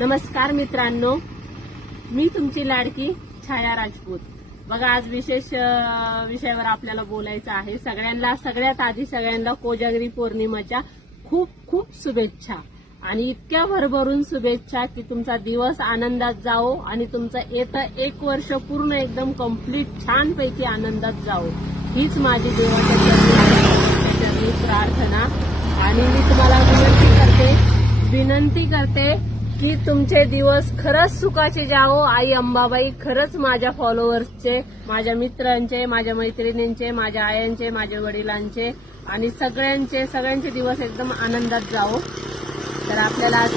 नमस्कार मित्रांनो, मी तुमची लाडकी छाया राजपूत। बघा, आज विशेष विषयावर आपल्याला बोलायचं आहे। सगळ्यात आधी सगळ्यांना कोजागिरी पौर्णिमेच्या खूप खूप शुभेच्छा आणि इतक्या भरभरून शुभेच्छा की तुमचा दिवस आनंदात जाओ आणि तुमचं येतं 1 वर्ष पूर्ण एकदम कंप्लीट छानपैकी आनंदात जाओ, हीच माझी देवाच्या चरणी प्रार्थना। आणि मी तुम्हाला विनंती करते की तुमचे दिवस खरंच सुखाचे जाओ। आई अंबाबाई खरंच माझ्या फॉलोअर्सचे, माझ्या मित्रांचे, माझ्या मैत्रिणींचे, माझ्या आयांचे, माझ्या वडिलांचे आणि सगळ्यांचे दिवस एकदम आनंदात जाओ। तर आपल्याला आज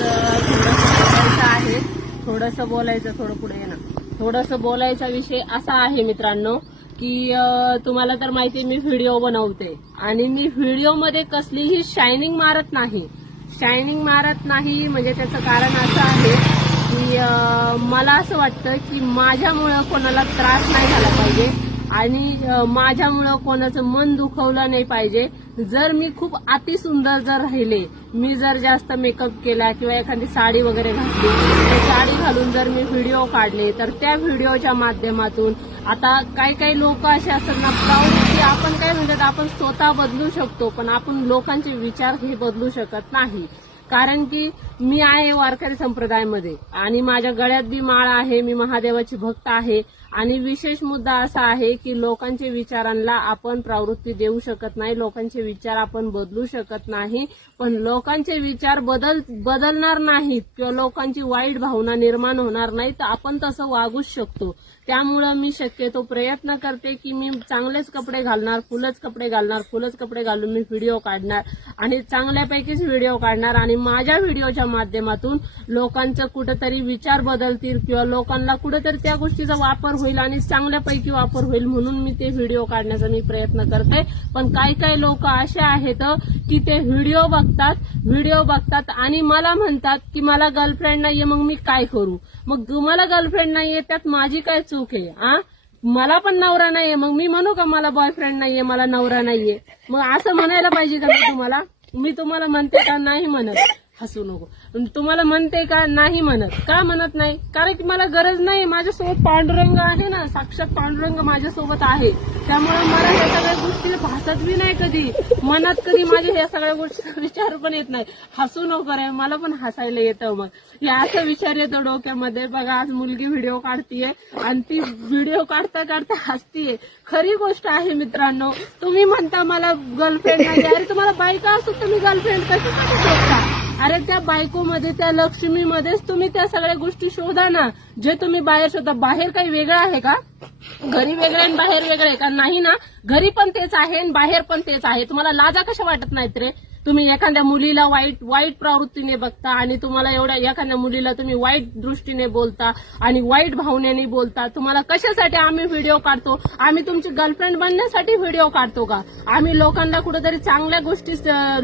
थोडंसं बोलायचं थोडं पुढे ये ना, थोडंसं बोलायचा विषय असा आहे मित्रांनो की तुम्हाला तर माहिती मी व्हिडिओ बनवते आणि मी व्हिडिओमध्ये कसलीही शायनिंग मारत नाही म्हणजे त्याचं कारण असं आहे की मला असं वाटतं की माझ्यामुळं कोणाला त्रास नाही झाला पाहिजे आणि माझ्यामुळं कोणाचं मन दुखवलं नाही पाहिजे। जर मी खूप अति सुंदर जर राहिले, मी जर जास्त मेकअप केला किंवा एखादी साडी वगैरे घातली, साडी घालून जर मी व्हिडिओ काढले तर त्या व्हिडिओच्या माध्यमातून आता काही लोक असे असतात ना प्राऊड की आपण काय म्हणतात आपण स्वतः बदलू शकतो, पण आपण लोकांचे विचार हे बदलू शकत नाही। कारण की मी आहे वारकरी संप्रदायामध्ये आणि माझ्या गळ्यात बी माळ आहे, मी महादेवाची भक्त आहे आणि विशेष मुद्दा असा आहे की लोकांच्या विचारांना आपण प्रवृत्ती देऊ शकत नाही, लोकांचे विचार आपण बदलू शकत नाही, पण लोकांचे विचार बदलणार नाहीत किंवा लोकांची वाईट भावना निर्माण होणार नाही तर आपण तसं वागूच शकतो। त्यामुळे मी शक्यतो प्रयत्न करते की मी चांगलेच कपडे घालणार, फुलच कपडे घालून मी व्हिडिओ काढणार आणि चांगल्यापैकीच व्हिडिओ काढणार आणि माझ्या व्हिडिओच्या माध्यमातून लोकांचं कुठेतरी विचार बदलतील किंवा लोकांना कुठेतरी त्या गोष्टीचा वापर होईल आणि चांगल्यापैकी वापर होईल म्हणून मी ते व्हिडिओ काढण्याचा मी प्रयत्न करते। पण काही लोक असे आहेत की ते व्हिडिओ बघतात आणि मला म्हणतात की मला गर्लफ्रेंड नाहीये, मग मी काय करू? मग तुम्हाला गर्लफ्रेंड नाहीये त्यात माझी काय चूक आहे? मला पण नवरा नाहीये, मग मी म्हणू का मला बॉयफ्रेंड नाहीये, मला नवरा नाहीये? मग असं म्हणायला पाहिजे का? मी तुम्हाला म्हणते का नाही म्हणत? हसू नको। तुम्हाला म्हणते का नाही म्हणत? का म्हणत नाही? कारण की मला गरज नाही, माझ्यासोबत पांडुरंग आहे ना, साक्षात पांडुरंग माझ्यासोबत आहे। त्यामुळे मला ह्या सगळ्या गोष्टी भासत बी नाही, कधी मनात कधी माझ्या ह्या सगळ्या गोष्टी विचार पण येत नाही। हसू नको रे, मला पण हसायला येतं। मग हे असं विचार येतो डोक्यामध्ये। बघा, आज मुलगी व्हिडिओ काढतीये आणि ती व्हिडिओ काढता हसतीये। खरी गोष्ट आहे मित्रांनो, तुम्ही म्हणता मला गर्लफ्रेंड नाही, अरे तुम्हाला बायका असतो तुम्ही गर्लफ्रेंड कशासाठी शोधता? अरे त्या बायकोमध्ये, त्या लक्ष्मीमध्येच तुम्ही त्या सगळ्या गोष्टी शोधा ना, जे तुम्ही बाहेर शोधा। बाहेर काही वेगळं आहे का? घरी वेगळं आणि बाहेर वेगळं आहे का? नाही ना, घरी पण तेच आहे आणि बाहेर पण तेच आहे। तुम्हाला लाजा कशा वाटत नाहीत रे? तुम्ही एखाद्या मुलीला वाईट प्रवृत्तीने बघता आणि तुम्हाला एखाद्या मुलीला तुम्ही वाईट दृष्टीने बोलता आणि वाईट भावनेने बोलता। तुम्हाला कशासाठी आम्ही व्हिडिओ काढतो? आम्ही तुमची गर्लफ्रेंड बनण्यासाठी व्हिडिओ काढतो का? आम्ही लोकांना कुठेतरी चांगल्या गोष्टी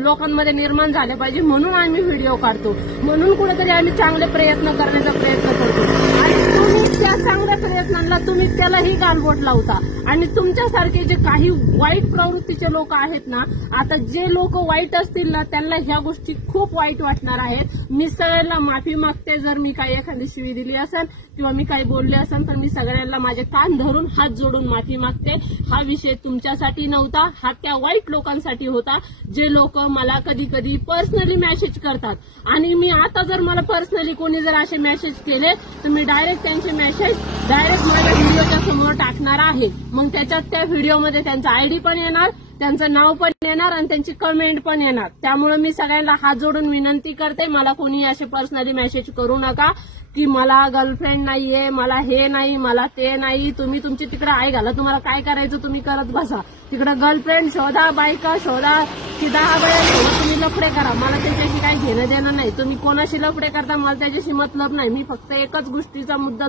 लोकांमध्ये निर्माण झाल्या पाहिजे म्हणून आम्ही व्हिडिओ काढतो, म्हणून कुठेतरी आम्ही चांगले प्रयत्न करण्याचा प्रयत्न करतो आणि तुम्ही त्या चांगल्या प्रयत्नांना तुम्ही त्यालाही गालबोट लावता। आणि तुमच्यासारखे जे काही वाईट प्रवृत्तीचे लोक आहेत ना, आता जे लोक वाईट असतील ना त्यांना ह्या गोष्टी खूप वाईट वाटणार आहेत। मी सगळ्यांना माफी मागते जर मी काही एखादी शिवी दिली असेल किंवा मी काही बोलले असेल तर मी सगळ्यांना माझे कान धरून हात जोडून माफी मागते। हा विषय तुमच्यासाठी नव्हता, हा त्या वाईट लोकांसाठी होता जे लोक मला कधी पर्सनली मेसेज करतात आणि मी आता जर मला पर्सनली कोणी जर असे मेसेज केले तर मी डायरेक्ट त्यांचे मेसेज माझ्या व्हिडिओच्या समोर टाकणार आहे। मग त्याच्यात त्या व्हिडिओमध्ये त्यांचा आयडी पण येणार, त्यांचं नाव पण येणार आणि त्यांची कमेंट पण येणार। त्यामुळे मी सगळ्यांना हात जोडून विनंती करते, मला कोणी असे पर्सनली मेसेज करू नका की मला गर्लफ्रेंड नाहीये, मला हे नाही, मला ते नाही। तुम्ही तुमची तिकडे आई घाला, तुम्हाला काय करायचं तुम्ही करत बसा। तिकडे गर्लफ्रेंड शोधा, बायका शोधा की 10 वेळा शोधा, तुम्ही लफडे करा, मला त्याच्याशी काही घेणं देणं नाही। तुम्ही कोणाशी लफडे करता मला त्याच्याशी मतलब नाही। मी फक्त एकच गोष्टीचा मुद्दा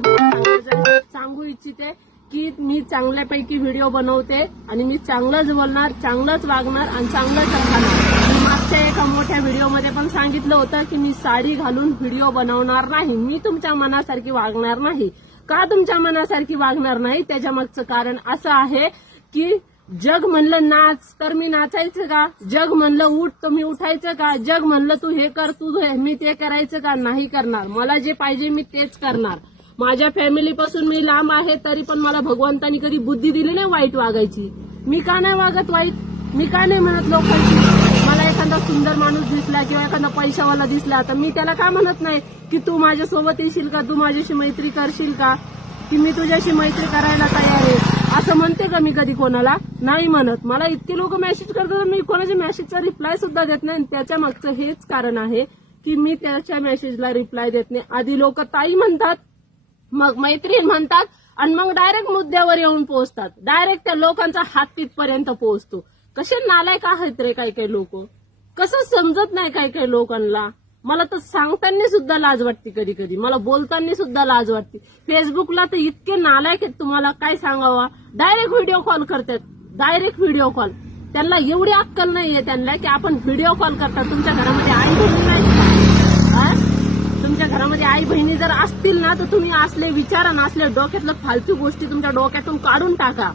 सांगू इच्छिते की मी चांगल्यापैकी व्हिडिओ बनवते आणि मी चांगलंच बोलणार, चांगलंच वागणार आणि चांगलंच राहणार। मी मागच्या एका मोठ्या व्हिडिओमध्ये पण सांगितलं होतं की मी साडी घालून व्हिडिओ बनवणार नाही, मी तुमच्या मनासारखी वागणार नाही। का तुमच्या मनासारखी वागणार नाही? त्याच्या मागचं कारण असं आहे की जग म्हणलं नाच तर मी नाचायचं का? जग म्हणलं उठ तर मी उठायचं का? जग म्हणलं तू हे कर तू मी ते करायचं का? नाही करणार. मला जे पाहिजे मी तेच करणार. माझ्या फॅमिलीपासून मी लांब आहे तरी पण मला भगवंतानी कधी बुद्धी दिली नाही वाईट वागायची. मी का नाही वागत वाईट? मी का नाही म्हणत लोकांची? मला एखादा सुंदर माणूस दिसला किंवा एखादा पैशावाला दिसला तर मी त्याला का म्हणत नाही की तू माझ्यासोबत येशील का? तू माझ्याशी मैत्री करशील का? की मी तुझ्याशी मैत्री करायला तयार आहे असं म्हणते का मी कधी कोणाला? नाही म्हणत. मला इतके लोक मेसेज करतात मी कोणाच्या मेसेजचा रिप्लाय सुद्धा देत नाही. त्याच्या मागचं हेच कारण आहे की मी त्याच्या मेसेजला रिप्लाय देत नाही. आधी लोक ताई म्हणतात, मग मैत्रीण म्हणतात आणि मग डायरेक्ट मुद्द्यावर येऊन पोहोचतात. डायरेक्ट त्या लोकांचा हात तिथपर्यंत पोहोचतो. कसे नालायक आहेत रे काही काही लोक. कसं समजत नाही काही काही लोकांना. मला तर सांगताना सुद्धा लाज वाटते कधी कधी. मला बोलताना सुद्धा लाज वाटते. फेसबुकला तर इतके नालायक आहेत तुम्हाला काय सांगावा. डायरेक्ट व्हिडिओ कॉल करतात. Direct video call. त्यांना एवढी अक्कल नाहीये त्यांना की आपण व्हिडिओ कॉल करतात. तुमच्या घरामध्ये आई बहिणी नाही का? तुमच्या घरामध्ये आई बहिणी जर असतील ना तर तुम्ही असले विचार आणि असले डोक्यातलं फालतू गोष्टी तुमच्या डोक्यातून काढून टाका.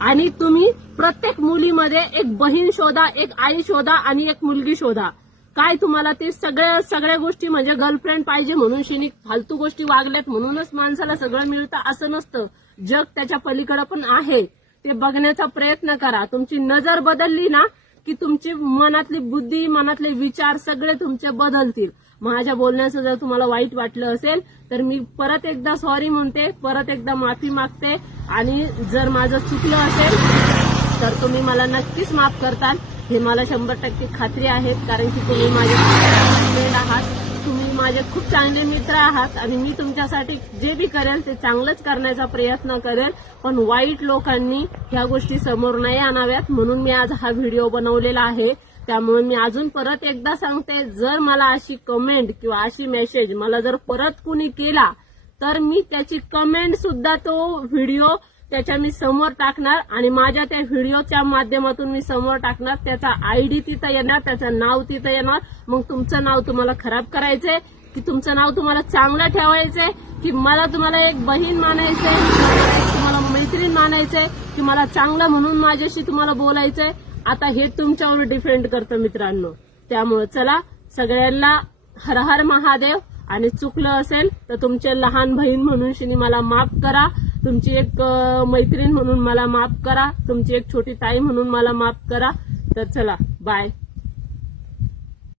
आणि तुम्ही प्रत्येक मुलीमध्ये एक बहीण शोधा, एक आई शोधा आणि एक मुलगी शोधा. काय तुम्हाला ते सगळ्या गोष्टी म्हणजे गर्लफ्रेंड पाहिजे म्हणून शिनी फालतू गोष्टी वागल्यात म्हणूनच माणसाला सगळं मिळतं असं नसतं. जग त्याच्या पलीकडे पण आहे. ते बघण्याचा प्रयत्न करा. तुमची नजर बदलली ना की तुमची मनातली बुद्धी मनातले विचार सगळे तुमचे बदलतील. माझ्या बोलण्याचं जर तुम्हाला वाईट वाटलं असेल तर मी परत एकदा सॉरी म्हणते, परत एकदा माफी मागते. आणि जर माझं चुकलं असेल तर तुम्ही मला नक्कीच माफ करताल हे मला 100% खात्री आहे. कारण की तुम्ही माझे फ्रेंड आहात, तुम्ही माझे खूप चांगले मित्र आहात आणि मी तुमच्यासाठी जे बी करेल ते चांगलंच करण्याचा प्रयत्न करेल. पण वाईट लोकांनी ह्या गोष्टी समोर नाही आणाव्यात म्हणून मी आज हा व्हिडिओ बनवलेला आहे. त्यामुळे मी अजून परत एकदा सांगते, जर मला अशी कमेंट किंवा अशी मेसेज मला जर परत कुणी केला तर मी त्याची कमेंट सुद्धा तो व्हिडिओ त्याच्या मी समोर टाकणार आणि माझ्या त्या व्हिडिओच्या माध्यमातून मी समोर टाकणार. त्याचा आयडी तिथं येणार, त्याचं नाव तिथं येणार. मग तुमचं नाव तुम्हाला खराब करायचंय की तुमचं नाव तुम्हाला चांगलं ठेवायचंय की मला तुम्हाला एक बहीण मानायचंय, तुम्हाला मैत्रीण मानायचंय की मला चांगलं म्हणून माझ्याशी तुम्हाला बोलायचंय. आता हे तुमच्यावर डिपेंड करतं मित्रांनो. त्यामुळे चला सगळ्यांना हर हर महादेव. आणि चुकलं असेल तर तुमचे लहान बहीण म्हणून शिनी मला माफ करा, तुमची एक मैत्रीण म्हणून मला माफ करा, तुमची एक छोटी ताई म्हणून मला माफ करा. तर चला बाय.